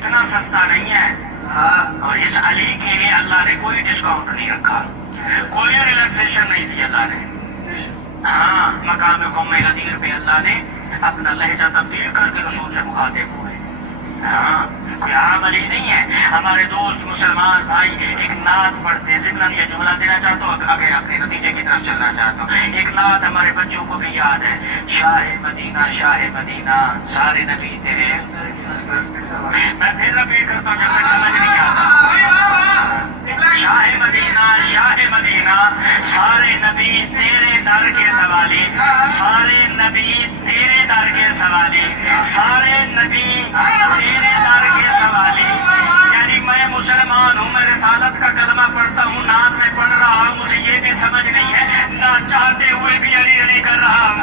اتنا سستا نہیں ہے. اور اس علی کے لیے اللہ نے کوئی ڈسکاؤنٹ نہیں رکھا, کوئی ریلیکسیشن نہیں دی اللہ نے. ہاں, مقام قوم غدیر پہ اللہ نے اپنا لہجہ تبدیل کر کے رسول سے مخاطب ہوئے. ہاں, کوئی عام علی نہیں ہے. ہمارے دوست مسلمان بھائی ایک نعت پڑھتے ہیں. ضمن یہ جملہ دینا چاہتا ہوں, آگے اپنے نتیجے کی طرف چلنا چاہتا ہوں. ایک نعت ہمارے بچوں کو بھی یاد ہے, شاہ مدینہ سارے نبی تیرے. میں پھر رپیٹ کرتا ہوں جب تک سمجھ نہیں آتا. شاہ مدینہ سارے نبی تیرے در کے سوالی, سارے نبی تیرے در کے سوالی, سارے نبی تیرے در کے سوالی. یعنی میں مسلمان ہوں, میں رسالت کا کلمہ پڑھتا ہوں, نعت میں پڑھ رہا ہوں, مجھے یہ بھی سمجھ نہیں ہے, نہ چاہتے ہوئے بھی علی علی کر رہا ہوں.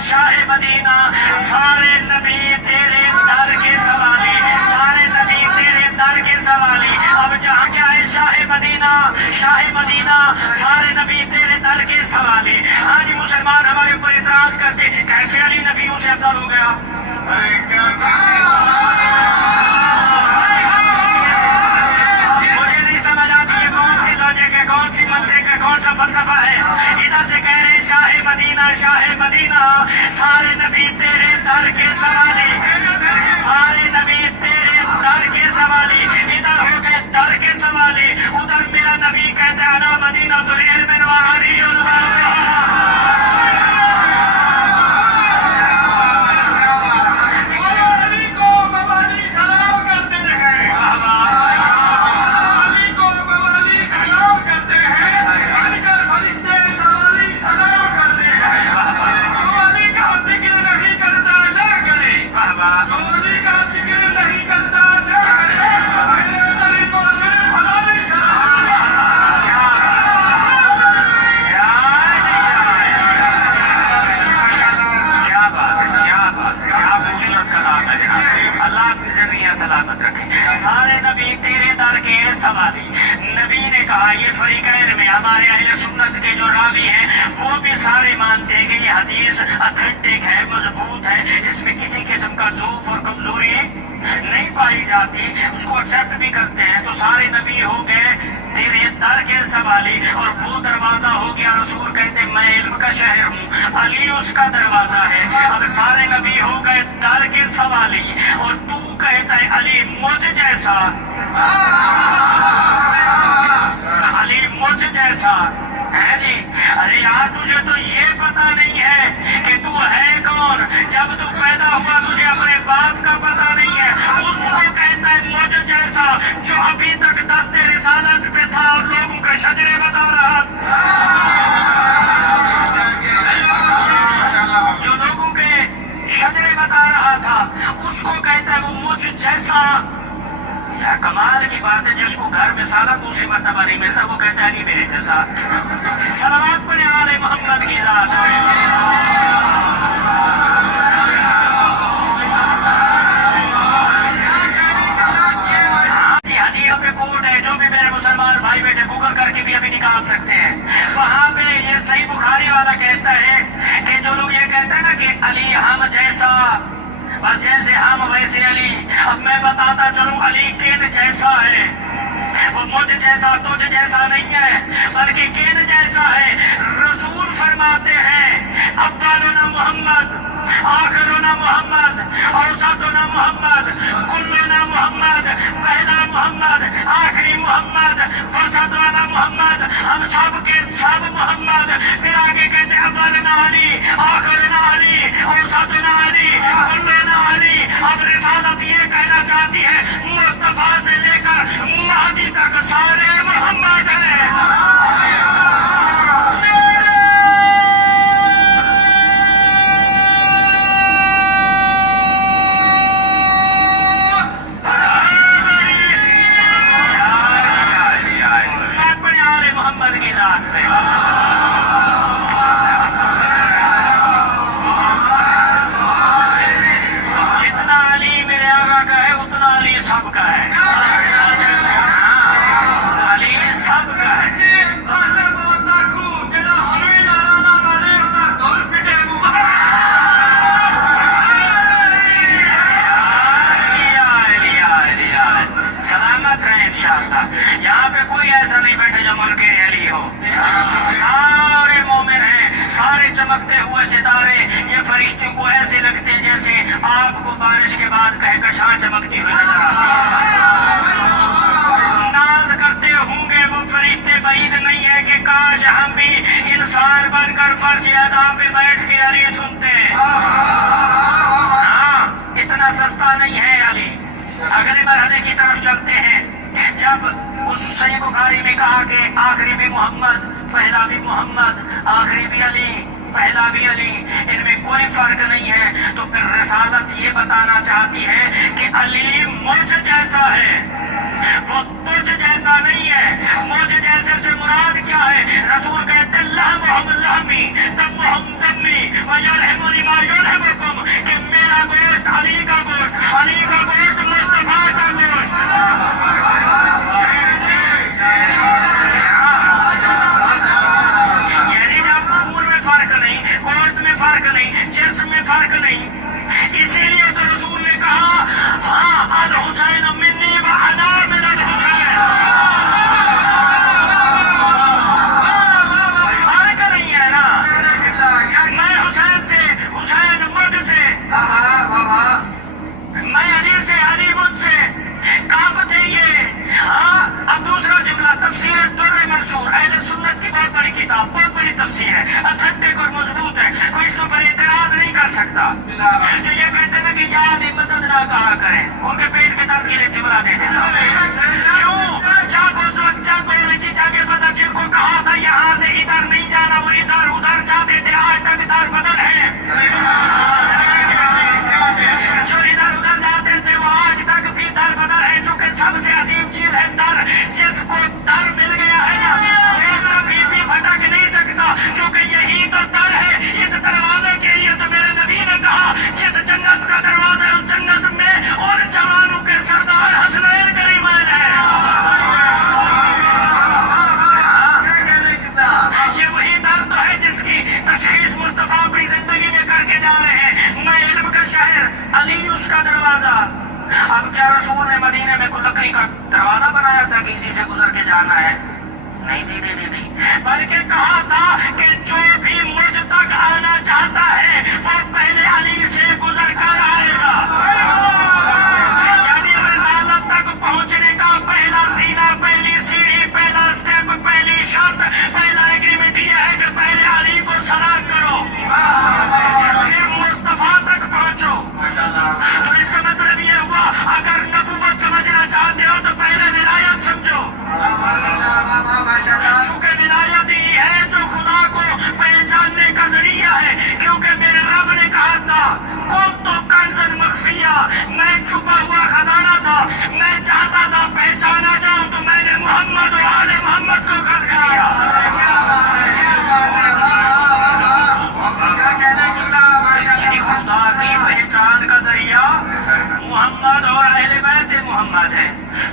شاہ مدینہ سارے نبی تیرے در کے سوالی, سارے نبی تیرے در کے سوالی. اب جہاں کیا ہے شاہ مدینہ سارے نبی تیرے در کے سوالی. آج مسلمان ہمارے اوپر اعتراض کرتے کیسے علی نبیوں سے افضل ہو گیا. مجھے نہیں سمجھ آتی یہ کون سی لاجک ہے, کون سی منطق ہے, کون سا فلسفہ ہے. ادھر سے کہہ رہے شاہ مدینہ سارے نبی تیرے در کے سوالی, سارے نبی تیرے در کے سوالی. ادھر ہو گئے در کے سوالی, ادھر میرا نبی کہتا ہے انا مدینہ العلم وعلی سلامت رکھے. سارے نبی تیرے در کے سوالی. نبی نے کہا, یہ فریقین میں ہمارے اہل سنت کے جو راوی ہیں وہ بھی سارے مانتے ہیں کہ یہ حدیث اتھینٹک ہے, مضبوط ہے, اس میں کسی قسم کا ضعف اور کمزوری نہیں پائی جاتی, اس کو ایکسیپٹ بھی کرتے ہیں. تو سارے نبی ہو گئے تیرے در کے سوالی, اور وہ دروازہ ہو گیا رسول کہتے میں علم کا شہر ہوں, علی اس کا دروازہ ہے. اب سارے نبی ہو گئے در کے سوالی, اور تو کہتا ہے علی مجھ جیسا, علی مجھ جیسا ہے جی. ارے یار تجھے تو یہ پتا نہیں ہے کہ تو ہے کون. جب تو پیدا ہوا تجھے اپنے باپ کا پتا نہیں ہے. اس کو کہتا ہے مجھ جیسا جو ابھی تک دست رسالت پہ تھا اور لوگوں کے شجرے بتا رہا, جو لوگوں کے شجرے بتا رہا تھا, اس کو کہتا ہے وہ مجھ جیسا. یا کمال کی بات ہے, جس کو گھر میں سالن دوسری مرتبہ نہیں ملتا وہ کہتا ہے نہیں میرے جیسا. صلوات پڑھے آل محمد کی ذات پہ. حدیث پہ کوڈ ہے, جو بھی میرے مسلمان بھائی بیٹھے گوگل کر کے بھی ابھی نکال سکتے ہیں. وہاں پہ یہ صحیح بخاری والا کہتا ہے کہ جو لوگ یہ کہتے ہیں نا کہ علی ہم جیسا, بس جیسے ہم ویسے علی. اب میں بتاتا چلوں علی کن جیسا ہے. وہ مجھ جیسا تجھ جیسا نہیں ہے بلکہ کن جیسا ہے. رسول فرماتے ہیں افضلنا محمد, آخرنا محمد, اوسطنا محمد, کلنا محمد, پہلا محمد, آخری محمد, وسط والا محمد, ہم سب کے سب محمد. پھر آگے کہتے ہیں افضلنا علی, آخرنا علی, اوسطنا علی, کلنا علی. اب رسالت یہ کہنا چاہتی ہے مصطفیٰ سے لے کر مہدی تک سارے محمد ہیں. جتنا علی آپ کو بارش کے بعد کہکشاں چمکتی ہوئی نظر آتی ہے. ناز کرتے ہوں گے وہ فرشتے، بعید نہیں ہے کہ کاش ہم بھی انسان بن کر فرش اعظم پہ بیٹھ کے علی سنتے. ہاں، اتنا سستا نہیں ہے علی. اگلے مرحلے کی طرف چلتے ہیں. جب اس صحیح بخاری میں کہا کہ آخری بھی محمد، پہلا بھی محمد، آخری بھی علی، پہلا بھی علی، ان میں کوئی فرق نہیں ہے، تو پھر رسالت یہ بتانا چاہتی ہے کہ علی مجھ جیسا ہے، وہ تجھ جیسا نہیں ہے. مجھ جیسے سے مراد کیا ہے؟ رسول کہتے ہیں لحمہم لحمی دمہم دمی ویلہمنی ما یلہمکم، کہ میرا گوشت علی کا گوشت، علی کا گوشت مصطفیٰ کا گوشت. یعنی جب خون میں فرق نہیں، گوشت میں فرق نہیں، جسم میں فرق نہیں، اسی لیے تو رسول نے کہا ہاں الحسین منی و انا من الحسین. فرق نہیں ہے نا، میں حسین سے، حسین مجھ سے، میں علی سے، علی مجھ سے. کعبت ہے یہ. ہاں، اب دوسرا جملہ تفسیر در منصور، اہل سنت کی بہت بڑی کتاب، بہت بڑی تفسیر ہے، اتھینٹک اور مضبوط ہے، کوئی اس کے اوپر اعتراض نہیں کر سکتا. جو یہ کہتے ہیں نا کہ یا علی مدد نہ کہا کریں، ان کے پیٹ کے درد کے لیے جملہ دے دیتا ہوں. کیوں؟ جب اس وقت جنگ ہو رہی تھی، جنگ بدر، جن کو کہا تھا یہاں سے ادھر نہیں جانا، وہ ادھر ادھر جاتے تھے. آج تک در بدر ہے. جو ادھر ادھر جاتے تھے وہ آج تک بھی در بدر ہے. چونکہ سب سے عظیم چیز ہے در. جس کو در مل گیا ہے نا، وہ کبھی بھی بھٹک نہیں سکتا، چونکہ یہی تو در ہے. اس دروازے کے لیے تو میرے نبی نے کہا جس جنت کا دروازہ ہے اس جنت میں اور جوانوں کے سردار حسنین کریمین ہیں. یہ وہی در تو ہے جس کی تشخیص مصطفیٰ اپنی زندگی میں کر کے جا رہے ہیں. میں علم کا شہر، علی اس کا دروازہ. اب کیا رسول نے مدینے میں کوئی لکڑی کا دروازہ بنایا تھا کہ اسی سے گزر کے جانا ہے؟ نہیں نہیں نہیں نہیں، بلکہ کہا تھا کہ جو بھی مجھ تک آنا چاہتا ہے وہ پہلے علی سے گزر کر آئے گا. یعنی رسالت تک پہنچنے کا پہلا زینہ، پہلی سیڑھی، پہلا اسٹیپ، پہلی شرط، پہلا ایگریمنٹ یہ ہے کہ پہلے علی کو سلام کرو، پھر مصطفیٰ تک پہنچو. تو اس کا مطلب یہ ہوا اگر نبوت سمجھنا چاہتے ہو تو پہلے ولایت سمجھو. چونکہ ولایت ہی ہے جو خدا کو پہچاننے کا ذریعہ ہے. کیونکہ میرے رب نے کہا تھا کون تو کنزن مخفیہ، میں چھپا ہوا خزانہ تھا، میں چاہتا تھا پہچانا جاؤں تو میں نے محمد و آل محمد کو خلق کیا. خدا کی پہچان کا ذریعہ محمد اور اہل بیت محمد ہے.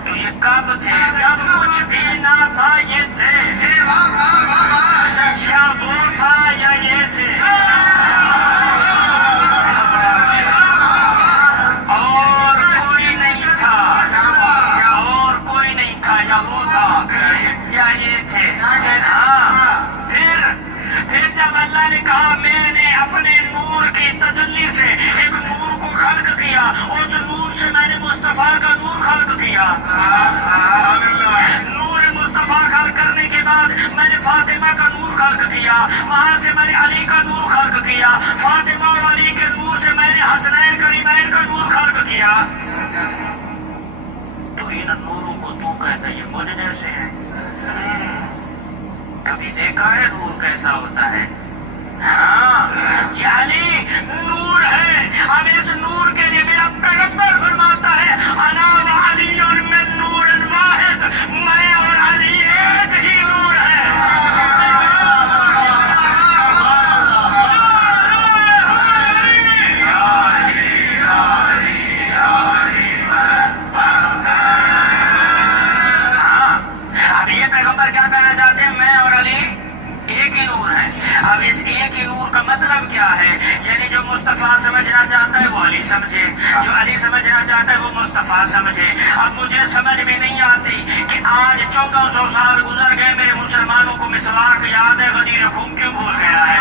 تو یہ کب تھے؟ جب کچھ بھی نہ تھا. یہ تھے یا وہ تھا یا یہ تھے. اور کوئی نہیں تھا، اور کوئی نہیں تھا، یا وہ تھا یا یہ تھے. ہاں، پھر جب اللہ نے کہا میں نے اپنے نور کی تجلی سے ایک نور کو خلق کیا، اس نور سے میں نے مصطفیٰ کا نور خلق کیا. نور مصطفیٰ خلق کرنے کے بعد میں نے فاطمہ کا نور خلق کیا، وہاں سے میں نے علی کا نور خلق کیا، فاطمہ و علی کے نور سے میں نے حسنین کریمین کا نور خلق کیا. تو ان نوروں کو تو کہتا یہ مجھ جیسے ہیں. کبھی دیکھا ہے نور کیسا ہوتا ہے؟ ہاں، یہ علی نور ہے. اب اس نور کے لیے میرا پیغمبر فرماتا ہے انا و علی من نور واحد، میں اور علی ایک ہی نور ہے. اب یہ پیغمبر کیا کہنا چاہتے ہیں؟ میں اور علی ایک ہی نور ہے. اب اس ایک ہی نور کا مطلب کیا ہے؟ یعنی جو مصطفیٰ سمجھنا چاہتا ہے وہ علی سمجھے، جو علی سمجھنا چاہتا ہے وہ مصطفیٰ سمجھے. اب مجھے سمجھ میں نہیں آتی کہ آج 1400 سال گزر گئے، میرے مسلمانوں کو مسواک یاد ہے، غدیر خون کیوں بھول گیا ہے؟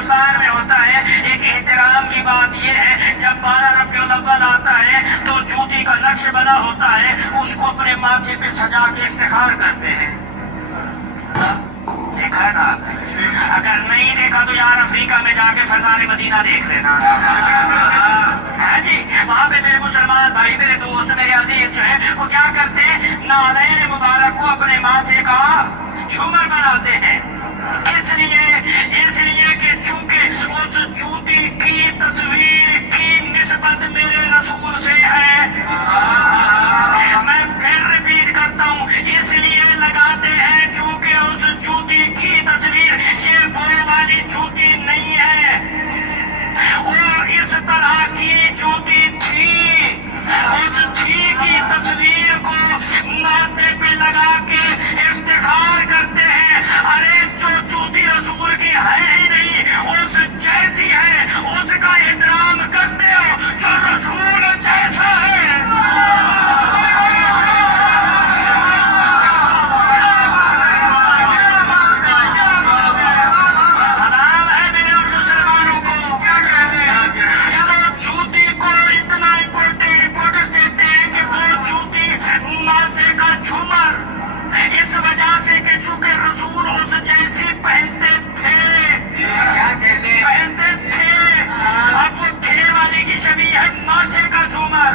ہندوستان میں ہوتا ہے. ایک احترام کی بات یہ ہے جب 12 ربیع الاول آتا ہے تو جوتی کا نقش بنا ہوتا ہے, اس کو اپنے ماتھے پہ سجا کے افتخار کرتے ہیں. دیکھا ہے نا آپ نے؟ اگر نہیں دیکھا تو یار افریقہ میں جا کے فضائل مدینہ دیکھ لینا. ہے جی, وہاں پہ میرے مسلمان بھائی, میرے دوست, میرے عزیز جو ہے وہ کیا کرتے ہیں, نالین مبارک کو اپنے ماتھے کا جھومر بناتے ہیں. اس لیے کہ چونکہ اس جوتی کی تصویر کی نسبت میرے رسول سے ہے. میں پھر ریپیٹ کرتا ہوں, اس لیے لگاتے ہیں چونکہ اس جوتی کی تصویر یہ وہ والی جوتی نہیں ہے, اور اس طرح کی جوتی تھی. اس تھی کی تصویر کو ماتھے پہ لگا کے افتخار کرتے ہیں. ارے جو جوتی رسول کی ہے ہی نہیں, اس جیسی ہے, اس کا احترام کرتے ہو جو رسول جیسا ہے. سلام ہے میرے اور مسلمانوں کو جو جوتی کو اتنا امپورٹنس دیتے ہیں کہ وہ جوتی ماتھے کا جھومر, اس وجہ سے کہ چونکہ رسول اس جیسی پہنتے تھے. اب وہ تھے والی کی شبیہ ہے ماتھے کا جھومر.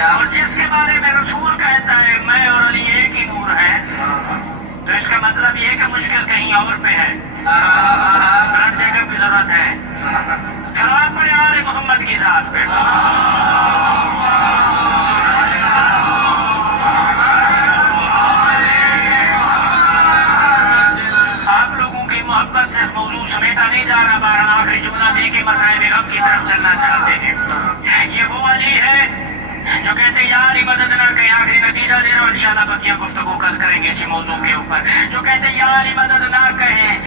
اور جس کے بارے میں رسول کہتا ہے میں اور علی ایک ہی نور ہے, تو اس کا مطلب یہ کہ مشکل کہیں اور پہ ہے, بلڈ چیک اپ کی ضرورت ہے. صلوات پڑھے آل محمد کی ذات پہ. آپ لوگوں کی محبت سے اس موضوع سمیٹا نہیں جا رہا. بہرحال آخری جملہ دے کے مسائل غم کی طرف چلنا چاہتے ہیں. یہ وہ علی ہے جو کہتے ہیں یا علی مدد نہ کہیں. آخری نتیجہ دے رہا ہوں, انشاءاللہ بقیہ گفتگو کل کریں گے اسی موضوع کے اوپر. جو کہتے ہیں یا علی مدد نہ کہیں.